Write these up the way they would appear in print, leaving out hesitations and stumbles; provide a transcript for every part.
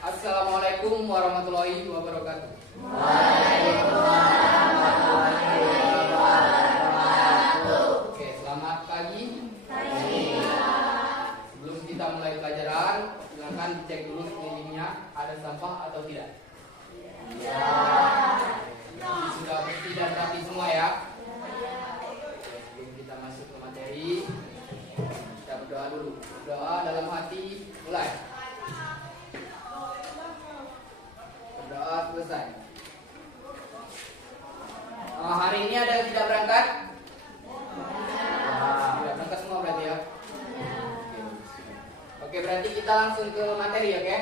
Assalamualaikum warahmatullahi wabarakatuh. Oke, selamat pagi. Sebelum kita mulai pelajaran, silakan dicek dulu sekelilingnya ada sampah atau tidak. Sudah bersih dan rapi semua ya. Sebelum kita masuk ke materi, kita berdoa dulu. Berdoa dalam hati, mulai. Berdoa selesai. Hari ini ada yang tidak berangkat? Tidak berangkat semua berarti ya. Oke, berarti kita langsung ke materi, oke?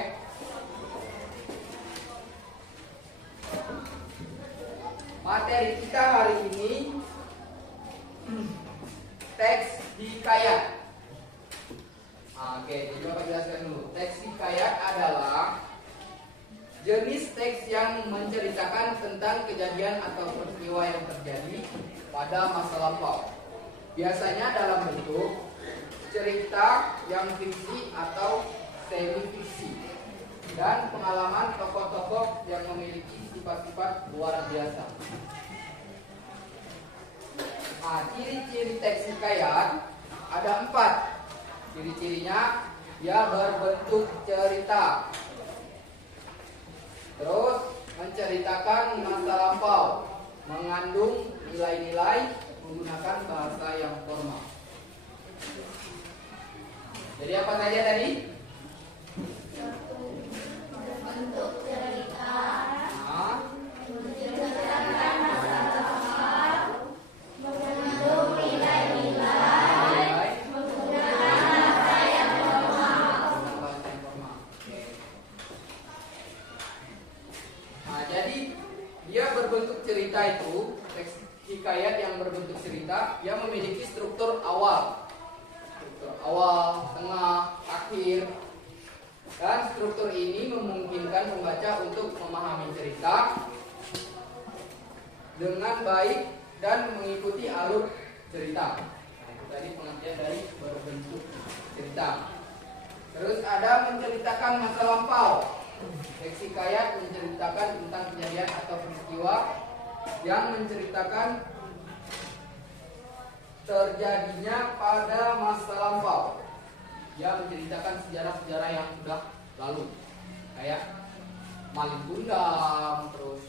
Materi kita hari ini teks hikayat. Oke, jadi Bapak jelaskan dulu. Teks hikayat adalah jenis teks yang menceritakan tentang kejadian atau peristiwa yang terjadi pada masa lampau. Biasanya dalam bentuk cerita yang fiksi atau semi fiksi dan pengalaman tokoh-tokoh yang memiliki sifat-sifat luar biasa. Ciri-ciri teks hikayat ada 4. Ciri-cirinya dia berbentuk cerita, terus menceritakan masa lampau, mengandung nilai-nilai, menggunakan bahasa yang formal. Jadi apa saja tadi? Bentuk cerita, menceritakan masa lampau, mengandung nilai-nilai, menggunakan bahasa yang formal. Jadi dia berbentuk cerita itu, teks hikayat yang berbentuk cerita, dia memiliki struktur awal, tengah, akhir. Dan struktur ini memungkinkan pembaca untuk memahami cerita dengan baik dan mengikuti alur cerita. Nah, itu tadi pengertian dari berbentuk cerita. Terus ada menceritakan masa lampau. Teks hikayat menceritakan tentang kejadian atau peristiwa yang menceritakan terjadinya pada masa lampau. Dia menceritakan sejarah-sejarah yang sudah lalu, kayak Malin Kundang, terus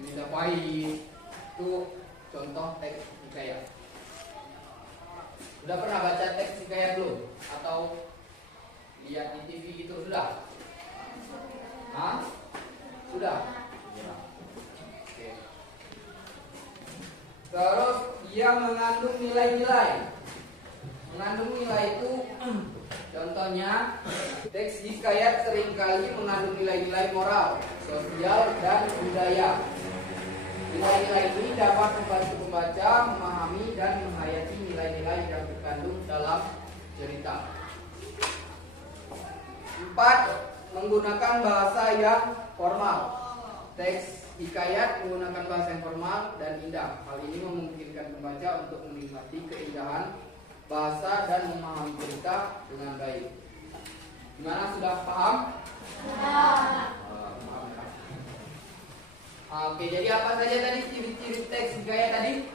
Majapahit. Itu contoh teks hikayat. Sudah pernah baca teks hikayat belum? Atau lihat di TV gitu sudah? Sudah. Oke. Terus dia mengandung nilai-nilai. Mengandung nilai itu contohnya teks hikayat seringkali mengandung nilai-nilai moral, sosial, dan budaya. Nilai-nilai ini dapat membantu pembaca memahami dan menghayati nilai-nilai yang terkandung dalam cerita. 4. Menggunakan bahasa yang formal. Teks hikayat menggunakan bahasa yang formal dan indah. Hal ini memungkinkan pembaca untuk menikmati keindahan bahasa dan memahami cerita dengan baik. Gimana, sudah paham? Paham ya? Oke, jadi apa saja tadi ciri-ciri teks hikayat tadi?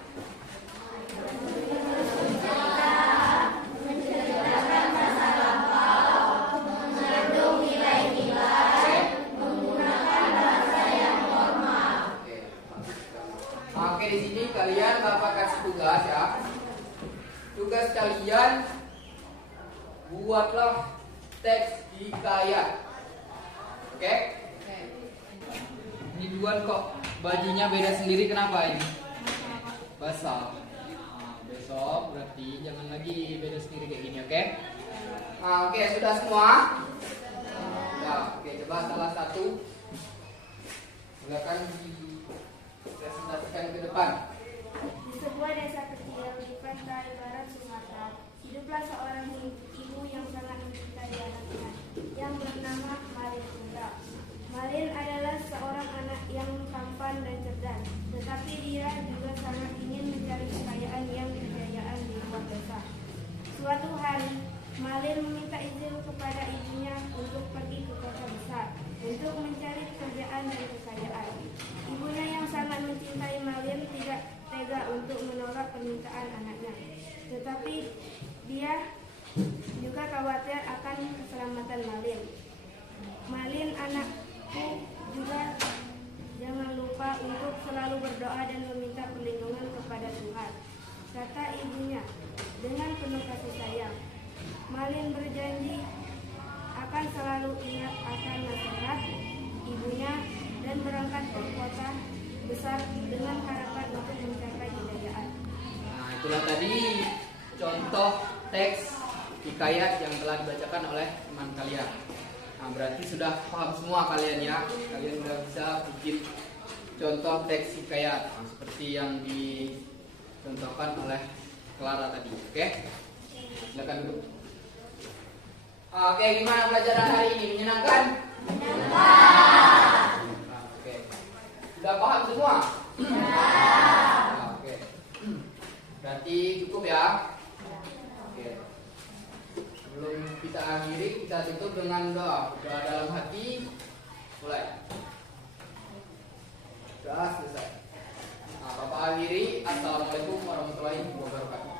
menceritakan masa lampau, mengandung nilai-nilai, menggunakan bahasa yang formal. Oke, di sini kalian Bapak kasih tugas ya. Tugas kalian buatlah teks hikayat. Oke? Ini Duan kok bajunya beda sendiri, kenapa ini? Basah. Besok berarti jangan lagi beda sendiri kayak gini, oke? Oke, sudah semua? Oke, coba salah satu. Silakan dipresentasikan ke depan. Di sebuah desa kecil di pantai barat Sumatera, hiduplah seorang ibu yang sangat mencintai anaknya, yang bernama Malin Kundang. Malin adalah seorang anak yang tampan dan cerdas, tetapi dia juga sangat ingin mencari kekayaan yang kejayaan di luar desa. Suatu hari, Malin meminta izin kepada ibunya untuk pergi ke kota besar. ingat akan nasihat ibunya dan berangkat ke kota besar dengan harapan untuk mencapai kejayaan. Nah, itulah tadi contoh teks hikayat yang telah dibacakan oleh teman kalian. Nah, berarti sudah paham semua kalian ya. Kalian sudah bisa bikin contoh teks hikayat seperti yang dicontohkan oleh Clara tadi. Oke? Silakan duduk. Oke, gimana pelajaran hari ini? Menyenangkan? Menyenangkan. Oke. Sudah paham semua? Oke. Berarti cukup ya. Oke. Sebelum kita akhiri, kita tutup dengan doa. Doa dalam hati. Mulai. Sudah selesai. Nah, Bapak akhiri. Assalamualaikum warahmatullahi wabarakatuh.